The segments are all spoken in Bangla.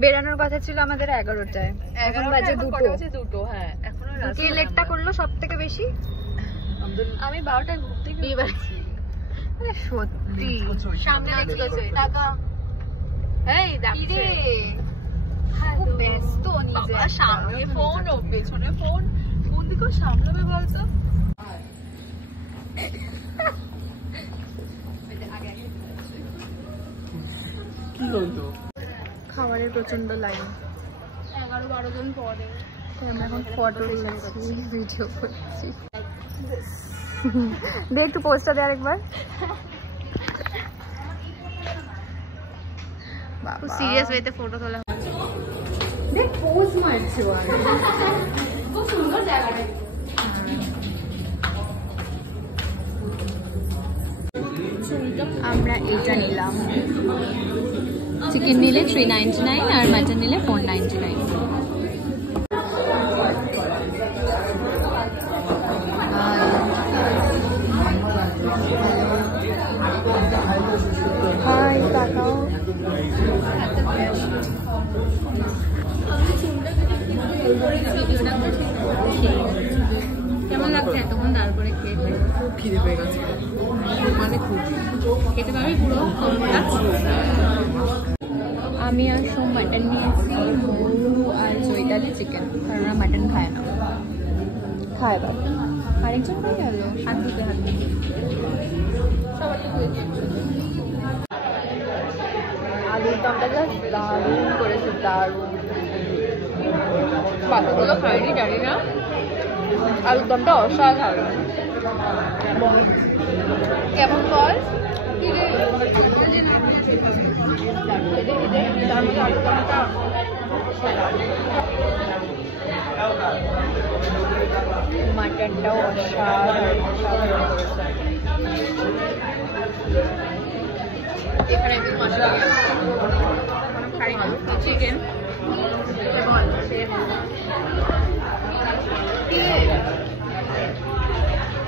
বেরানোর কথা ছিল আমাদের 11টায়, এখন বাজে 2টো। হ্যাঁ, এখনো কে লেটটা করলো সব থেকে বেশি? আমি 12টায় ঘুম থেকে উঠেছি। সত্যি সামনে দেখতেছে টাকা। এই দেখছে খুব ব্যস্ত নিজে, সামনে ফোন ও পেছনে ফোন, কোন দিকে সামলাবে বলতো? কি বলতো? খাবারের প্রচন্ড লাইন, 11-12 জন পরে। আমরা এখন ফটো তুলছি, ভিডিও করছি। দেখ একটু পোস্টটা দে আরেকবার। খুব সিরিয়াস ওয়েতে ফটো তোলা হচ্ছে। দেখ পোজ মারছে ও, খুব সুন্দর জায়গাটা। আমরা এটা নিলাম, চিকেন নিলে 399 আর মাটন নিলে 499। হাই তাকাও, কেমন লাগছে এতক্ষণ দাঁড় করে খেয়ে? খুব খিদে পেয়ে গেছে, মানে খুব খেতে পারবি পুরো। আমি আর সোম মাটন নিয়েছি, মরু আর চৈতালি চিকেন, কারণ ওরা মাটন খায় না। খায় এবার আরেকজন হয়ে গেল, হাত দিতে হাত দিতে। আলুর দমটা জাস্ট দারুণ করেছে, দারুণ। বাকিগুলো খাইনি, জানি না। আলুর দমটা অসাধারণ। কেমন বল? মাটনটাও অসাধারণ। এখানে মশলা চিকেন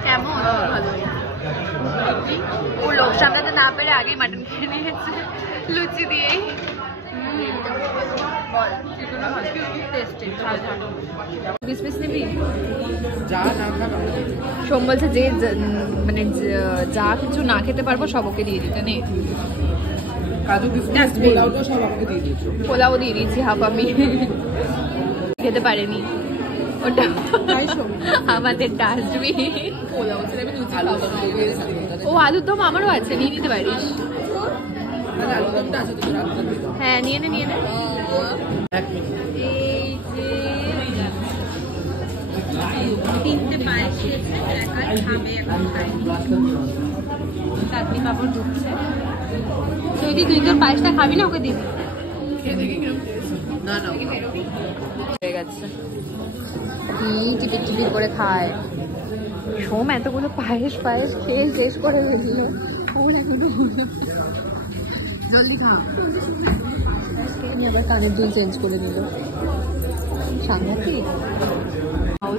কেমন? ও লোক সামলাতে না পেরে আগেই মাটন খেয়ে নিয়েছে লুচি দিয়েই। সোম বলছে যে মানে যা কিছু না খেতে পারবো সব ওকে দিয়ে দিতে নেই। পোলাও দিয়ে দিয়েছি হাফ, আমি খেতে পারিনি ওটা, আমাদের ডাস্টবিন। ও আলুর দম আমারও আছে, নিয়ে নিতে পারিস। হ্যাঁ নিয়ে নে, নিয়ে নে। এই যে 3টে পায়েস খেয়েছে, একাই খাবে, এখন খায়নি। চাটনি পাপড় ঢুকছে। তুই তোর পায়েসটা খাবি না? ওকে দিবি না? হয়ে গেছে, টিপি টিপি করে খায়। সোম এতগুলো পায়েস খেয়ে শেষ করে ফেলল। ওর এখনো জলদি খা। আমি আবার কানের দুল চেঞ্জ করে নিল, সাংঘাতিক।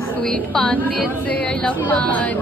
সুইট পান দিয়েছে, আই লাভ পান।